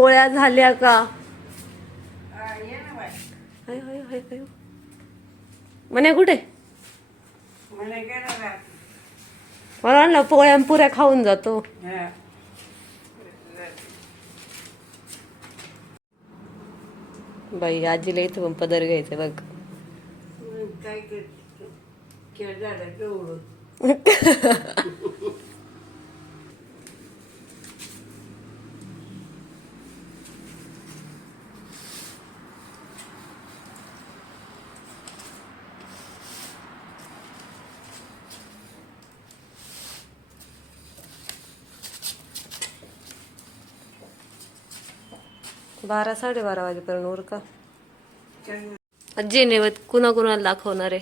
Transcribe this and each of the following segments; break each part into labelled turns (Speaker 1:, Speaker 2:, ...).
Speaker 1: पोळ्या झाल्या का? म्हणे कुठे?
Speaker 2: मला
Speaker 1: म्हणलं पोळ्या पुऱ्या खाऊन जातो.
Speaker 2: हा.
Speaker 1: बाई आजीला इथं पण पदर घ्यायचं बघ.
Speaker 2: काय झाला
Speaker 1: बारा साडेबारा वाजेपर्यंत उर का. आजी नेवत कुणा कुणाला दाखवणार आहे?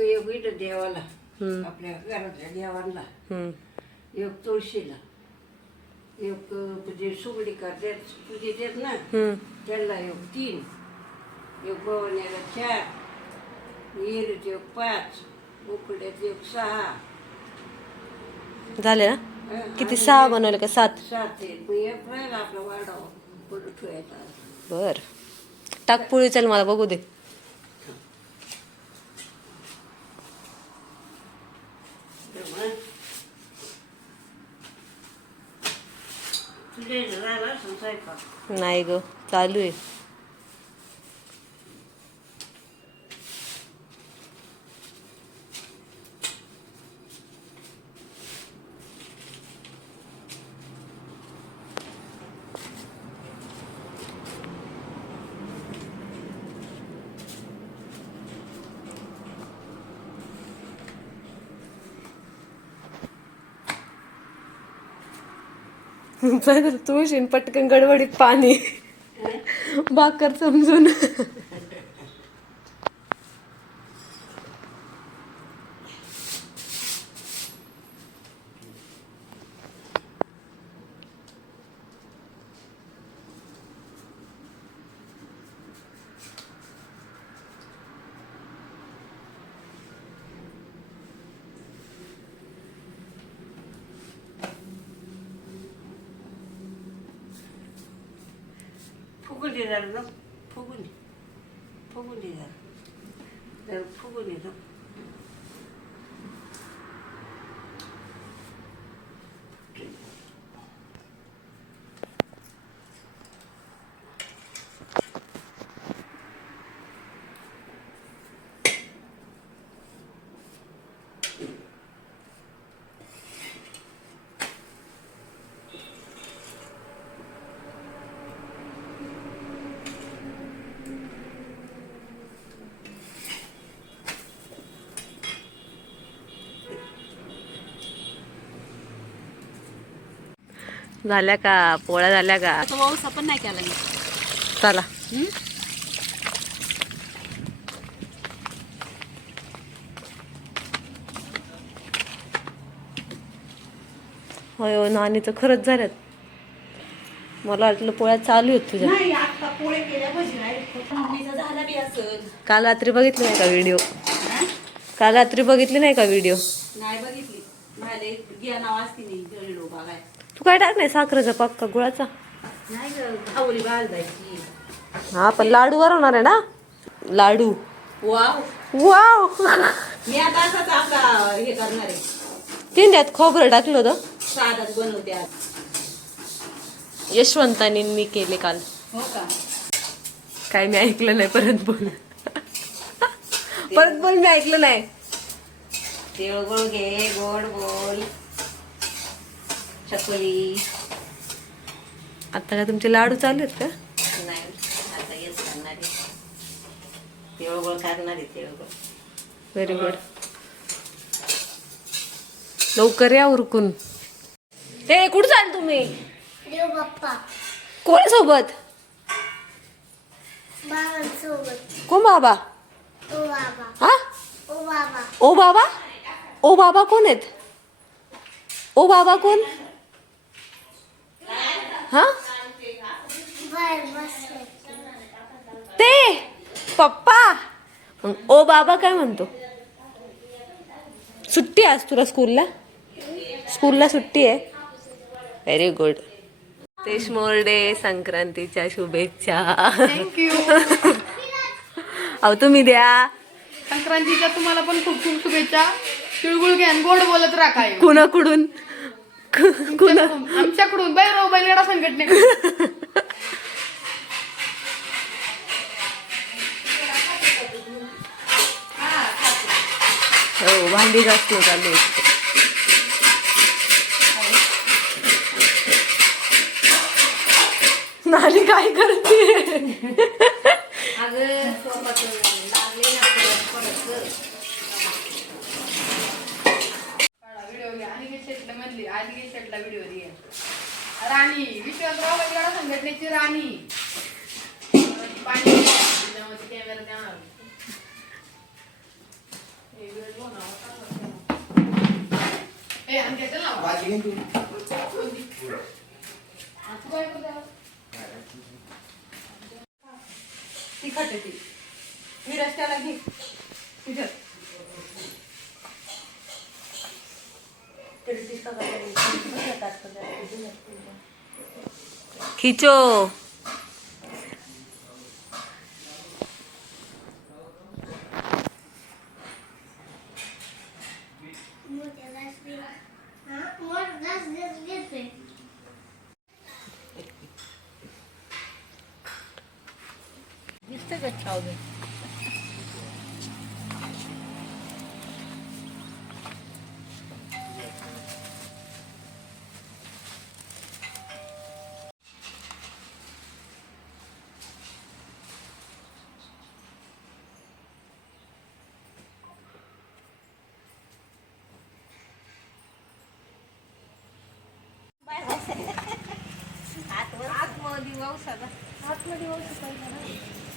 Speaker 2: एक इथं देवाला
Speaker 1: हम्म,
Speaker 2: आपल्या घरातल्या देवांना.
Speaker 1: हम्म.
Speaker 2: एक तुळशीला. एक म्हणजे सुगडी करतात देत ना?
Speaker 1: हम्म.
Speaker 2: त्याला एक तीन. एक बवण्याला चार. विहिरीत एक पाच. उकड्यात एक सहा.
Speaker 1: झाले? ना
Speaker 2: हं,
Speaker 1: किती?
Speaker 2: आणि
Speaker 1: सहा बनवले का? सात?
Speaker 2: सात आहे मग एक राहिला आपला वाढावा. ठेवायचा
Speaker 1: बर. टाक पोळी चल मला बघू दे. नाही ग चालू आहे. तुळशीन पटकन गडबडीत पाणी. भाकर समजून
Speaker 2: फुगून दे जरा ना फुगून दे फुगून दे जरा जरा फुगून दे ना
Speaker 1: झाल्या का? पोळ्या झाल्या का?
Speaker 3: तो पाऊस पण नाही केला मी.
Speaker 1: चला. होय हो नानीचं खरंच झाल्यात. मला वाटलं पोळ्या चालू आहेत तुझ्या.
Speaker 3: नाही आता पोळे केल्या भजी नाही मम्मीचा झाला बी असेल.
Speaker 1: काल रात्री बघितली नाही का व्हिडिओ? काल रात्री बघितली नाही का व्हिडिओ?
Speaker 3: नाही बघितली. गिया नाव असते नाही
Speaker 1: तू काय टाक नाही साखरेचा पाक का गुळाचा?
Speaker 3: नाही ग
Speaker 1: हा पण लाडू बनवणार आहे ना? लाडू.
Speaker 3: वाव.
Speaker 1: वाव.
Speaker 3: मी आता असाच आपला हे करणार आहे.
Speaker 1: तिंड्यात खोबरं टाकलं होतं?
Speaker 3: साधाच बनवते आज.
Speaker 1: यशवंतानी मी केले काल.
Speaker 3: हो का?
Speaker 1: काय मी ऐकलं नाही परत बोल. परत बोल मी ऐकलं नाही.
Speaker 2: तिळगुळ घे गोड बोल. चकोली.
Speaker 1: आता का तुमचे लाडू चालू आहेत का?
Speaker 2: नाही आता करणार आहे. तिळगुळ करणार आहे तिळगुळ
Speaker 1: व्हेरी गुड लवकर या उरकून. हे कुठं चाल तुम्ही?
Speaker 4: देव बाप्पा.
Speaker 1: कोण सोबत
Speaker 4: बाबांसोबत.
Speaker 1: कोण बाबा?
Speaker 4: ओ बाबा.
Speaker 1: हा?
Speaker 4: ओ बाबा.
Speaker 1: ओ बाबा? ओ बाबा कोण आहेत? ओ बाबा कोण? हा? ते पप्पा. ओ बाबा काय म्हणतो? सुट्टी आहे आज तुला स्कूलला? स्कूलला सुट्टी आहे. व्हेरी गुड तेश मोरडे संक्रांतीच्या शुभेच्छा.
Speaker 5: थँक्यू
Speaker 1: अहो तुम्ही द्या.
Speaker 5: संक्रांतीच्या तुम्हाला पण खूप खूप शुभेच्छा. तिळगुळ घ्या गोड बोलत राखा
Speaker 1: कुणाकडून? कुणा
Speaker 5: आमच्याकडून बैरव बैलगाडा संघटने
Speaker 1: हो भांडी घासणं चालू. नानी काय करते?
Speaker 6: अगं सोबत लागले ना परत परत कर.
Speaker 5: व्हिडिओ घ्या आणि शेटला आधी शेटला व्हिडिओ घे राणी विश्वासराव बैलगाडा संघटनेची राणी. पाणी कॅमेरा देणार हे. ए, आणि घेतलं ना. तू? काय करते?
Speaker 7: तिखट आहे ती. मी रस्त्याला घे. तिथं तरी ती
Speaker 1: खिचो
Speaker 4: मोठ्या घास दे. हा, मोठा घास देत घेते.
Speaker 6: दिसतं का छावलं आतमध्ये वौसाला आतमध्ये वौसा पाहिजे ना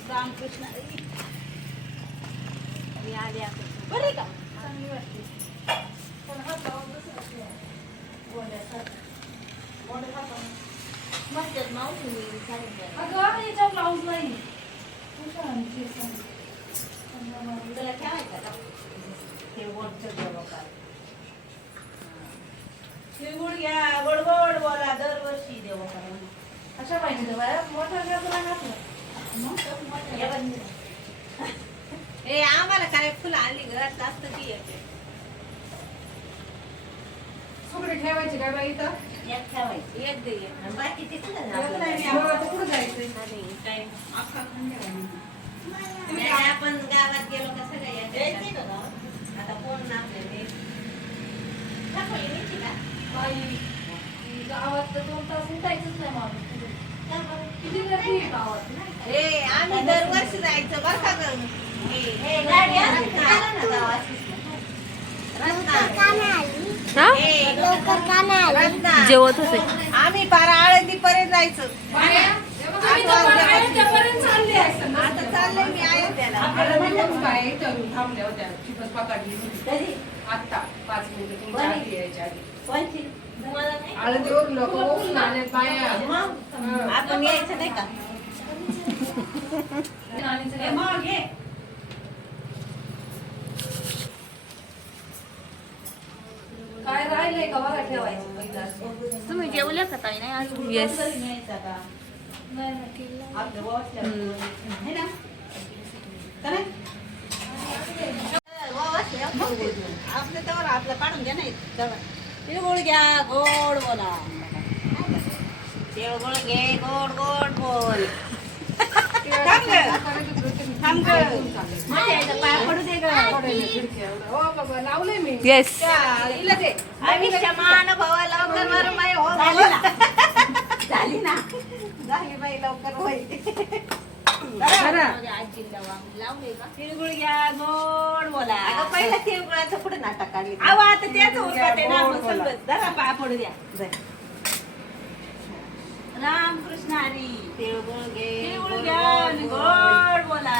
Speaker 6: रामकृष्ण. आले आता बरे का? चांगली वाटते पण हा
Speaker 7: याच्या ब्लाऊज नाही
Speaker 6: तुला ठेवायचं का? ते काय? तिळगुळ घ्या गोड गोड बोला दरवर्षी देव
Speaker 7: अशा पाहिजे मोठा तुला घातलं
Speaker 6: ए आम्हाला काय फुलं आणली घरात? जास्त ती येते.
Speaker 5: सुकडे ठेवायचे काय बाई इथं?
Speaker 6: एक ठेवायची. एक दे एक बाकी
Speaker 5: कुठं
Speaker 6: काय? अख्खा आपण गावात गेलो का सगळं का? आता कोण का?
Speaker 7: बाई गावात तर दोन तास उठायचंच नाही माणूस
Speaker 6: ए, आम्ही दरवर्षी जायचं गं? गाडी.
Speaker 4: का?
Speaker 1: हा?
Speaker 6: रत्ना.
Speaker 1: जेवत होते
Speaker 6: आम्ही बारा आळंदी पर्यंत जायचं आता चाललंय मी अयोध्याला
Speaker 5: पाच मिनिटं. तुमच्या आधी यायच्या आधी. लोक आले बाया.
Speaker 6: मग? आपण यायचं नाही का? ए, मग. घे.
Speaker 7: काय राहिलंय का? बघा ठेवायचं पहिलं
Speaker 6: तुम्ही जेवल्या का ताई? नाही अजून है? वावरच्या आपलं तेवढं आपलं काढून घ्या नाही तेवढं तिळगुळ घ्या गोड बोला. तिळगुळ घे गोड गोड बोल. थांब गं. थांब गं. माझ्या आईला पाय पडू दे गं.
Speaker 5: हो लावलंय मी.
Speaker 1: येस
Speaker 5: हिला दे.
Speaker 6: आयुष्य मान भवा लवकर वर बाई हो. झाली ना. झाली ना. झाली बाई लवकर होईल तिळगुळ घ्या गोड बोला. अगं पहिलं तिळगुळाचं पुढे नाटक काढली अहो आता त्याच उरकते ना मग जरा पाय पडू द्या. रामकृष्ण हरी. तिळगुळ घे तिळगुळ घ्या आणि गोड बोला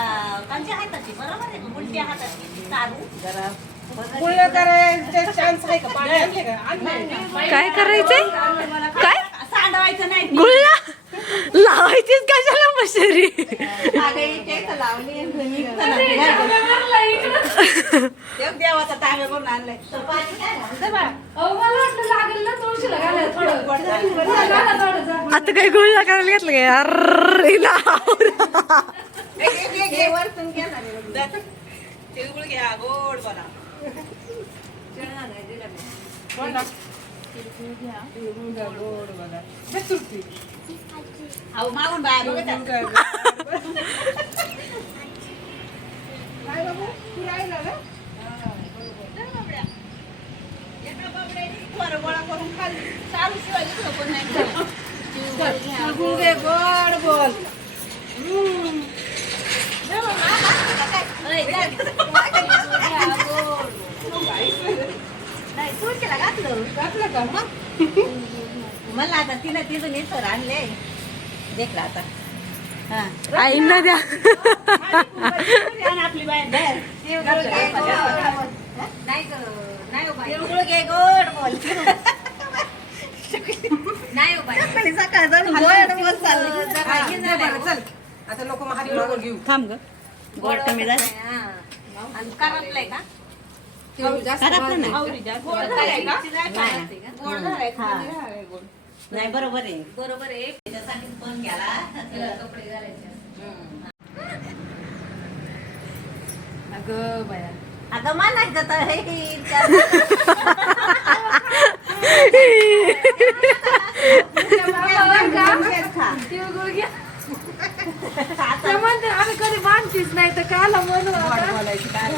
Speaker 6: त्यांच्या हाताची बरोबर आहे का? उलट्या हाताची चालू जरा
Speaker 1: काय करायचंय? काय?
Speaker 6: सांडवायचं नाही.
Speaker 1: गुळला लावायचीच कशाला मशरी
Speaker 6: गोड गोड
Speaker 1: आता काही गुळला करायला घेतलं काय अर्र, हिला आवरा.
Speaker 6: वरतून गेला रे.
Speaker 3: तिळगुळ घ्या गोड बना
Speaker 6: अहो मागून बाहेर बघत
Speaker 3: गोळा करून खाली चालू शिवाय नाही गोड बोल
Speaker 6: तू केला घातलं
Speaker 3: घातलं का? मग
Speaker 6: मला आता तिला तिथून येतो आणले देखला आता हा।
Speaker 1: आईंना द्या
Speaker 6: आणि आपली बाय बाहेर? नाही नाही गोड बोल। नाही हो बाई. सकाळी
Speaker 3: चल। आता महारी मागं घेऊ।
Speaker 6: थांब ग। गोड कमी झालं का? नाही. बरोबर आहे. बरोबर आहे. त्याच्यासाठी फोन केला
Speaker 7: कपडे घालायचे
Speaker 5: अगं बाया.
Speaker 6: अगं म्हणायचं तर हे
Speaker 7: म्हणते आम्ही कधी बांधतीच नाही तर काला म्हणू
Speaker 3: गोड
Speaker 7: आता.
Speaker 3: बोलायची काय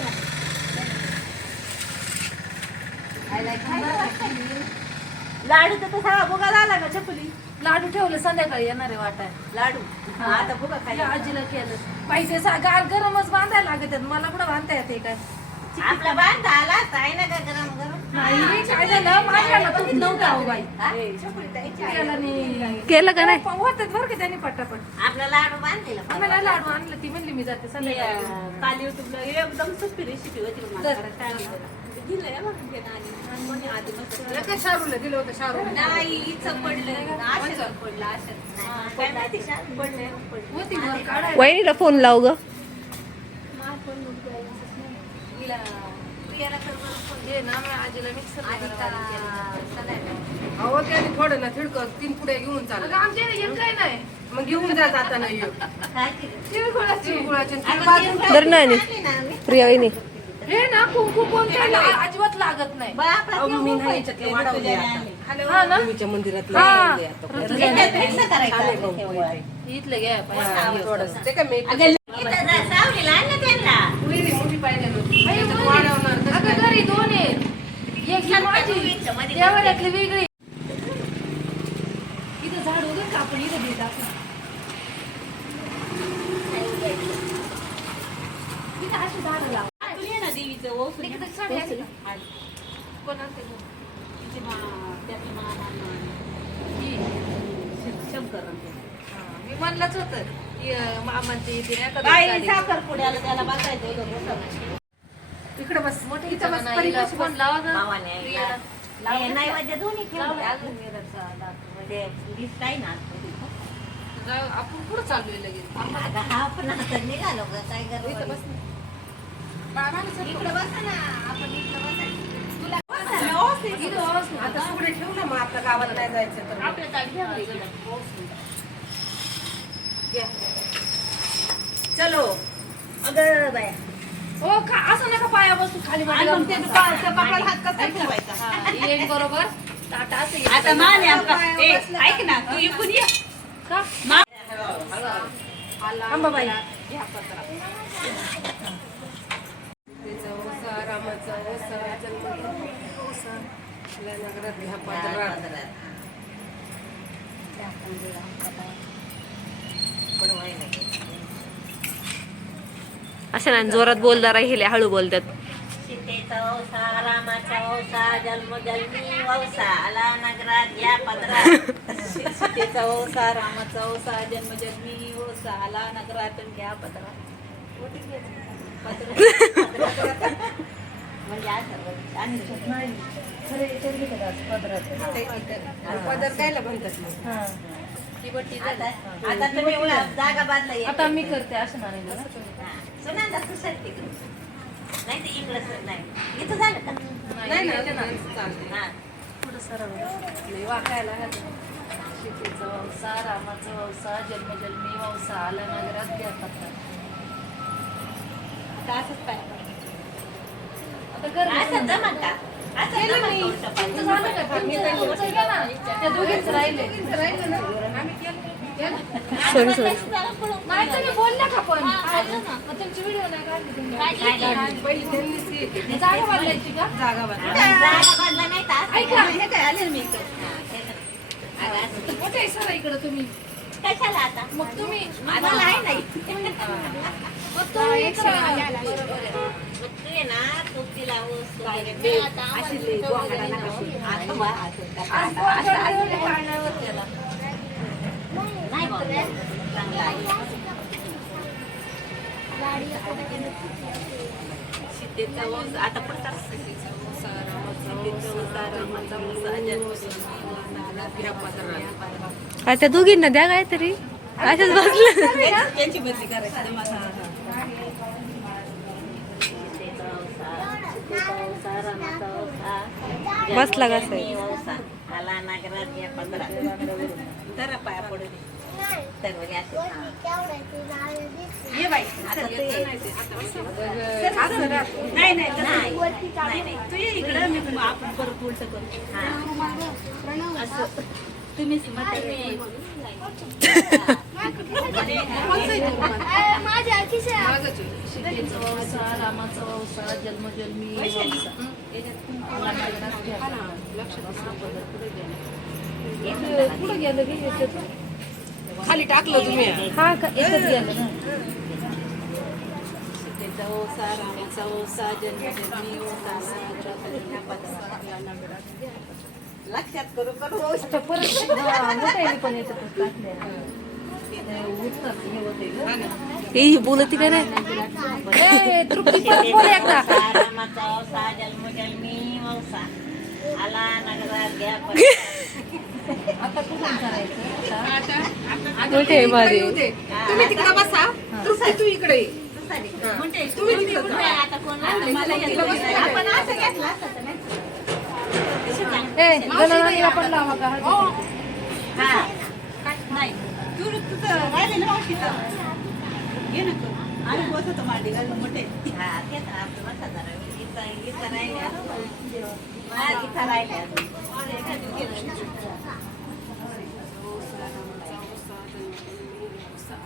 Speaker 6: लाडू तर सगळा बुगा झाला का चपुली
Speaker 7: लाडू ठेवले संध्याकाळी येणारे वाटाय.
Speaker 6: लाडू. आता बुगा खाली
Speaker 7: आजीला केलं. पैसे सा- गार गरमच बांधायला लागत आहेत. मला कुठं बांधता येते काय?
Speaker 6: आपला बांधा आला आहे ना का गरम गरम
Speaker 7: नाही काय झालं? माझ्याला तूप नव्हता बाई. केलं नाही.
Speaker 1: केलं का नाही?
Speaker 7: होतात बरं का त्यांनी पटापट.
Speaker 6: आपला लाडू बांधलेला
Speaker 7: आम्हाला लाडू आणलं ती म्हणली मी जाते संध्याकाळी.
Speaker 6: काल युट्यूबला एकदम सोपी रेसिपी होती मला. दिलंय हं मग. आणि आधी
Speaker 5: शारूला दिलं होतं शारू
Speaker 6: नाही इथं पडलं. पडलं काय माहिती
Speaker 7: होती काढायला.
Speaker 1: वहिनीला फोन लाव ग.
Speaker 6: तिला प्रियाला तर बरं फोन
Speaker 7: हे ना मी आजीला मिक्सर
Speaker 6: आधी का सलाईन.
Speaker 5: अहो त्याने थोडं ना थिडकं तीन पुढे घेऊन चाललं
Speaker 7: आमच्या इथे एक काय नाही
Speaker 5: मग घेऊन जा जाता नाही
Speaker 6: काय केलं?
Speaker 7: तिळगुळाची
Speaker 5: तिळगुळाचे आणि
Speaker 6: अगं,
Speaker 5: तीन बाजून
Speaker 6: तीन
Speaker 1: बरं नाही, नाही.
Speaker 6: आणली ना आम्ही.
Speaker 1: प्रिया वहिनी
Speaker 7: हे ना कुंकू कोणत्या अजिबात लागत नाही
Speaker 6: बरं, आपला
Speaker 5: अहो, मी
Speaker 6: तीन
Speaker 5: नाही याच्यातले
Speaker 6: रुपये.
Speaker 5: वाढवले
Speaker 6: ऋतुजाने
Speaker 5: आता.
Speaker 6: आणले.
Speaker 7: हा ना
Speaker 5: देवीच्या मंदिरात
Speaker 7: हा.
Speaker 6: तेव्हा.
Speaker 7: इथले घ्या पाहिजे.
Speaker 5: थोडंसं ते काय मी
Speaker 6: अगं, जा, सावलीला आण ना त्यांना.
Speaker 5: विहिरी मोठी पाहिजे होती.
Speaker 7: अरे,
Speaker 5: त्याच्यात
Speaker 7: दोन्ही.
Speaker 5: वाढवणार कसं
Speaker 7: अगं
Speaker 5: काय?
Speaker 7: घरी दोन आहेत एक ही माझी
Speaker 6: दोघींच्या मध्ये
Speaker 7: देवाऱ्यातली वेगळी. इथं झाड वगैरे का आपण? इथं देत इथं अशी झाडं लाव.
Speaker 6: देवीचं ओसून
Speaker 7: कोण?
Speaker 6: तिची मा- त्याची मा- शंकर.
Speaker 7: हा, मी म्हणलंच होतं मामांची साडी.
Speaker 6: साखरपुड्याला त्याला बसायचं होतं.
Speaker 5: इकडे बस
Speaker 7: मोठी
Speaker 5: इथं बस
Speaker 7: फोन? लावा गं.
Speaker 6: भावाने
Speaker 7: प्रियाला.
Speaker 6: हे नैवेद्य दोन्ही ठेवले
Speaker 7: लावले.
Speaker 6: अजून मिररचा दाखव. ते लिफ्ट आहे ना.
Speaker 7: जाऊ, आपण पुढं लगेच
Speaker 6: हा पण आता निघालो गं, काय
Speaker 5: इथं बस
Speaker 6: नाही.
Speaker 5: ना.
Speaker 6: इकडं बसा ना आपण इकडं बसायचं. तुला बसा ना.
Speaker 5: आता सुगडे ना मग आता गावात नाही जायचं तर
Speaker 6: आपलं ताट घ्या बरं इकडं. घ्या. चलो अगं बाया
Speaker 7: हो का असं नका पाया बसू खाली
Speaker 6: आणि मग ते
Speaker 7: मांडी
Speaker 6: पा- त्या कपाळात हात कसा ठेवायचा?
Speaker 7: हा, बरोबर ताट असं.
Speaker 6: आता मान आहे आमका. ए, ऐक ना तू इकडून ये
Speaker 7: का?
Speaker 6: मान.
Speaker 5: अंबाबाई
Speaker 7: घ्या पत्रा.
Speaker 5: त्याचा ओसा रामाचा ओसा जन्म ओसा आपल्या नगरात ह्या पादरात
Speaker 1: अशा ना जोरात बोलदार राहिले हळू बोलतात.
Speaker 6: सीतेचा रामाचा वौसा आला नगरात या पदरात. सीतेचा औसा रामाचा वौसा आला नगरात घ्या पदरात. म्हणजे असं आणि
Speaker 5: पदर कायला म्हणतात मग?
Speaker 7: ती बट्टी
Speaker 6: आता
Speaker 7: मी करते असं नाही
Speaker 6: हा. सुनंदा तू सर तिकडे नाही ते इकडं सर नाही. इथं झालं का?
Speaker 5: नाही ना
Speaker 7: ना.
Speaker 6: हा.
Speaker 7: पुढं सरळ वाकायला. शिकेचं
Speaker 6: वौसा रामाचा वौसा जन्मजन्मी वौसा आला नगरात पत्रा
Speaker 3: आता. असंच पाय
Speaker 7: आता
Speaker 6: असं जमत का? असं
Speaker 7: झालं का? ना? त्या दोघींच राहिले
Speaker 1: सॉरी सॉरी
Speaker 7: तुमची जागा बदलायची का?
Speaker 3: जागा
Speaker 6: बदला नाही
Speaker 7: ऐका.
Speaker 3: हे काय आले मी
Speaker 6: हा,
Speaker 7: मोठे सर इकडे तुम्ही?
Speaker 6: कशाला आता?
Speaker 7: मग तुम्ही
Speaker 6: मला नाही नाही.
Speaker 7: मग तुम्ही
Speaker 6: ये ना तू तिला ऊस वगैरे. आता सीतेचा वंश आता
Speaker 1: काय त्या दोघींना द्या काहीतरी. अशाच बसलं.
Speaker 3: यांची बदली करायची
Speaker 1: बसला कसा
Speaker 3: जरा पाया पडू दे.
Speaker 6: तर बघ, असे, हा.
Speaker 3: ये बाई
Speaker 6: आता तू ये.
Speaker 3: नाही. नाही तसं
Speaker 6: नाही,
Speaker 3: नाही.
Speaker 6: नाही, नाही.
Speaker 3: तू ये इकडं मी आपण परत उलट करू.
Speaker 6: हा. असं. तुम्हीच म्हातारे.
Speaker 3: खाली टाकलं तुम्ही.
Speaker 7: हा का एकच गेलं ना.
Speaker 3: लक्षात करू करू.
Speaker 7: परत हा, पण याच्यात टाकले
Speaker 1: ही बोलती का नाही?
Speaker 7: ए, तृप्ती परत बोल एकदा
Speaker 6: रामाचा वंश, जन्मजन्मी वंश. आला नागराज घ्या पंधरा.
Speaker 7: आता कुठून करायचं आता
Speaker 1: मोठे आहे. भारी
Speaker 3: तुम्ही तिकडे बसा. तृप्ती तू इकडे ये.
Speaker 6: म्हणते, तुम्ही तिकडं बसा. आता कोण आलं? मला येतं नाही. आपण असं घेतलं असतं तर नाही.
Speaker 7: ए गणनाला पण लावा का?
Speaker 6: हा.
Speaker 3: नाही. तू तुझं राहिले ना बाकीचं घे ना करू आणि बसतो मांडी घालून मोठे.
Speaker 6: हा, तेच ना, आपलं बसा जरा. इथं- इथं राहिल्या.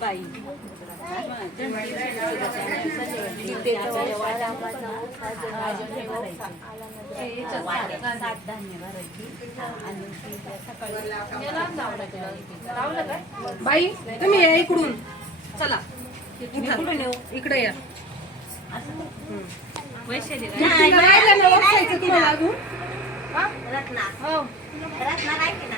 Speaker 3: बाई बाई तुम्ही या इकडून. चला. इकडे या. बसायचं तुम्हाला अजून.
Speaker 6: रत्ना.
Speaker 7: हो.
Speaker 6: रत्ना?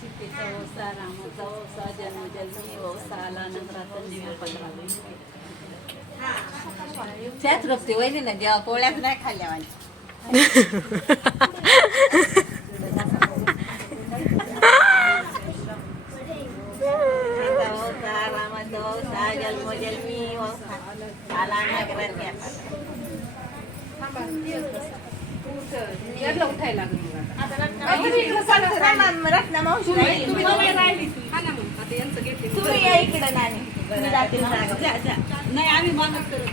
Speaker 6: सीतेचा
Speaker 3: वसा रामाचा वसा जन्मजन्मी वसा आला नगरात दिव्या पंधरा
Speaker 6: त्याच गप्ती वहिनी ना जेव्हा पोळ्याच नाही खाल्ल्या माझ्या सीतेचा वंशा, रामाचा वंशा, जन्मजन्मी वंशा. आला नगरात या
Speaker 3: याला उठायला लागली
Speaker 6: रत्ना मावशी राहिली.
Speaker 3: तुम्ही यांचं
Speaker 6: या इकडे मी जाते
Speaker 3: नाही आम्ही करत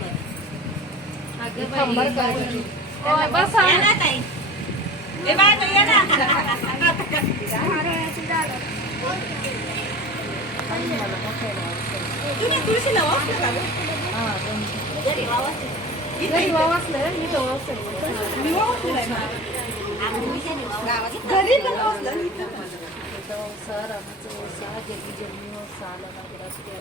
Speaker 6: ना ताई. ए बाय, ना.
Speaker 3: तुम्ही तुळशीला का
Speaker 7: घरी मी तर
Speaker 3: मी घरी पण वापरलं.
Speaker 7: सीतेचा वंसा रामाचा वंसा जगी जन्मी वंसा आला नागराज ते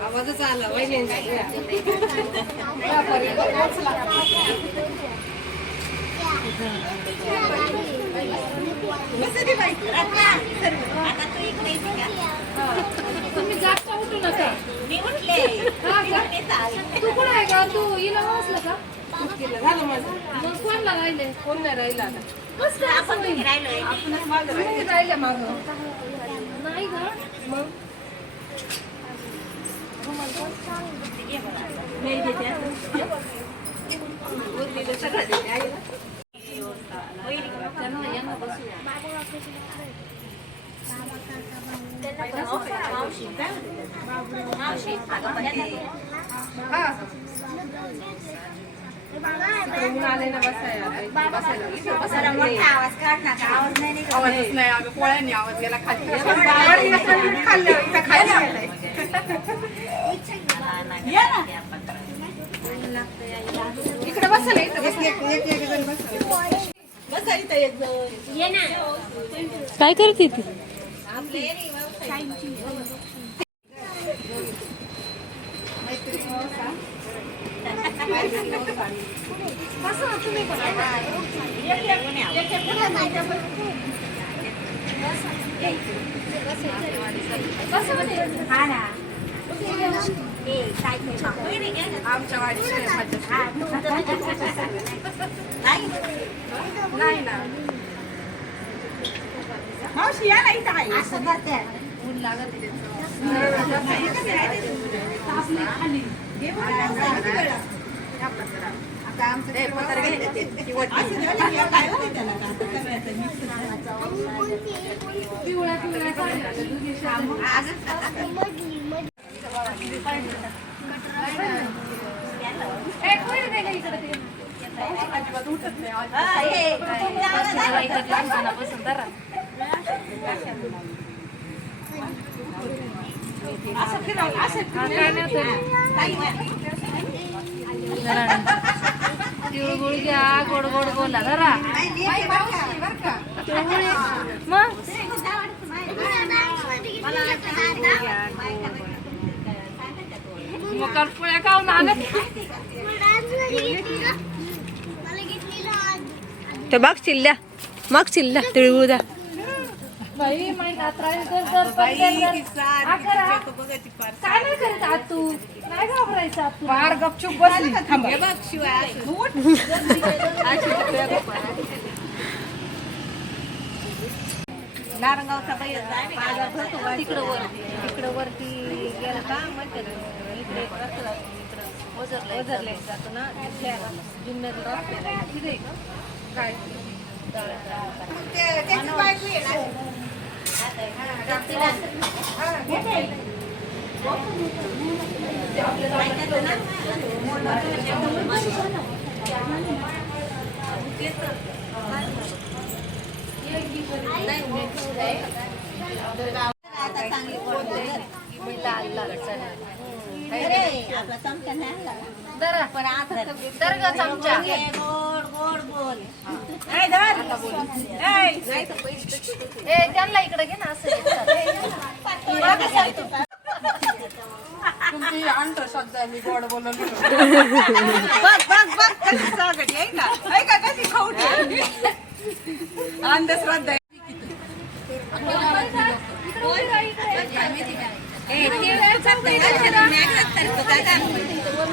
Speaker 5: आवाजच आला?
Speaker 7: तुम्ही उठू नका.
Speaker 3: मी उठले
Speaker 7: हा का?
Speaker 3: इकडे चाल.
Speaker 7: तू कुठं आहे का तू हिला वाचलं का?
Speaker 5: झालं माझं.
Speaker 7: मग कोणला राहिले?
Speaker 5: कोण नाही राहिला आता.
Speaker 3: आपण दोघी राहिलोय
Speaker 5: आपणच मागं राहिले. राहिले मागं.
Speaker 7: नाही का? मग?
Speaker 3: हे देते. उरलेलं सगळं देते आईला.
Speaker 7: त्यांना यांना बसूया.
Speaker 3: मावशी काय म्हणते? मावशी अगं पण ते-
Speaker 5: हा. आवाजच नाही अगं पोळ्यांनी आवाज गेला खाली खाल्लं इथं खाली आलंय.
Speaker 3: ये ना.
Speaker 5: इकडे बसायला इथं बस एक एक एक जण बसायला
Speaker 3: बसा इथं एक जण.
Speaker 1: काय करते ती
Speaker 3: हा ना. ए, काय ते मग? वहिनी घ्या ना.
Speaker 5: आमच्या
Speaker 3: नाही.
Speaker 5: ना
Speaker 3: मावशी या ना इथं आहे.
Speaker 7: असं करते
Speaker 5: ऊन लागत आहे त्याचं. आता आमचं ते पत्र घ्यायचं ते. ती वटी.
Speaker 3: असं झालं की काय होतं त्याला का? सगळ्याचं mix
Speaker 7: पिवळ्या पिवळ्या साड्या. दुधी शाम.
Speaker 5: अजिबात उठत नाही
Speaker 7: लहानपणापासून धरा.
Speaker 3: असं फिरवलं, असं. काही नाही.
Speaker 7: तिळगुळ घ्या गोड गोड बोला
Speaker 5: का?
Speaker 7: मग? मग करपोळ्या खाऊन आले
Speaker 1: त्या माग चिल्ल्या माग चिल्ल्या तिळगुळ द्या
Speaker 7: बाई माहिती. काय नाही करत तू?
Speaker 5: फार गपचूप बसली. थांबा.
Speaker 3: नारंगावचा बाई गाडी.
Speaker 7: तिकडं वरती तिकडं वरती गेलं का? म्हणते ना, इकडे ओझरला ओझरला जातो ना आहे. तिथे काय?
Speaker 5: ते- त्याची बायको आहे ना.
Speaker 3: पण आता तर
Speaker 7: ग चमचा
Speaker 3: गोड गोड बोल. ए,
Speaker 7: त्यांना इकडे घे ना असं.
Speaker 5: आहे, मी गोड बोललो.
Speaker 3: बघ बघ बघ कशी स्वागत आहे का ऐका कशी खवटी अंधश्रद्धा?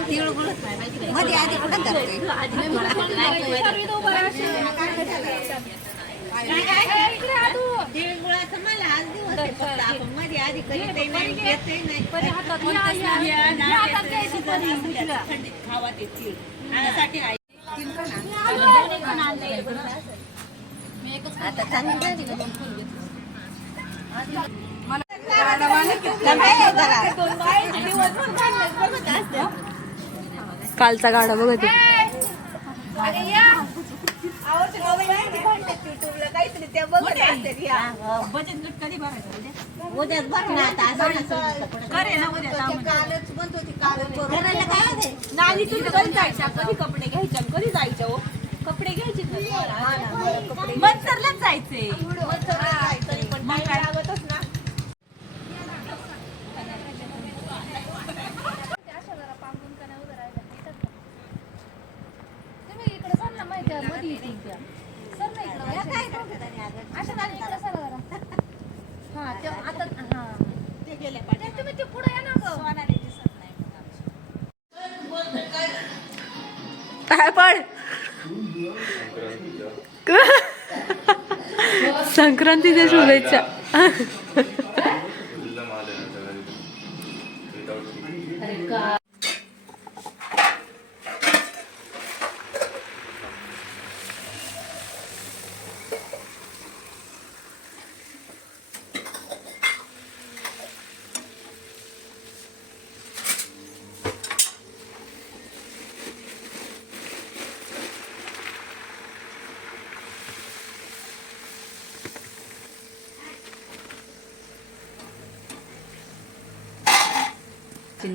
Speaker 3: मध्ये आधी कुठं करतोय? तिळगुळाचं मला मध्ये आधी करीतही नाही, खावा ते. आता
Speaker 1: कालचा गाडा बघत
Speaker 3: बचत गट कधी भरायचा उद्या? उद्याच भर ना आता. आज आणायचं नसतं पुढं. करे ना उद्या कालच करायला काय होते? तुम्ही कधी जायच्या कधी कपडे घ्यायच्या कधी जायच्या हो कपडे घ्यायचे ना तुम्हाला. मंचरलाच जायचे पण टाइम लागतच ना
Speaker 7: तुम्ही इकडे सर ना माहिती आहे, मध्ये येतील त्या. सर ना इकडं, इकडं सरा जरा. हा, ते आता- हा.
Speaker 3: ते गेले
Speaker 7: ते तुम्ही ते पुढे या ना गं.
Speaker 3: पाठी दिसत नाही मग आमच्या.
Speaker 1: काय पण संक्रांतीच्या शुभेच्छा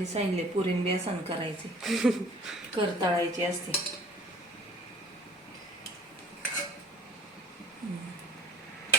Speaker 8: सांगितले पुरीन बेसन करायचे. कर तळायची असते.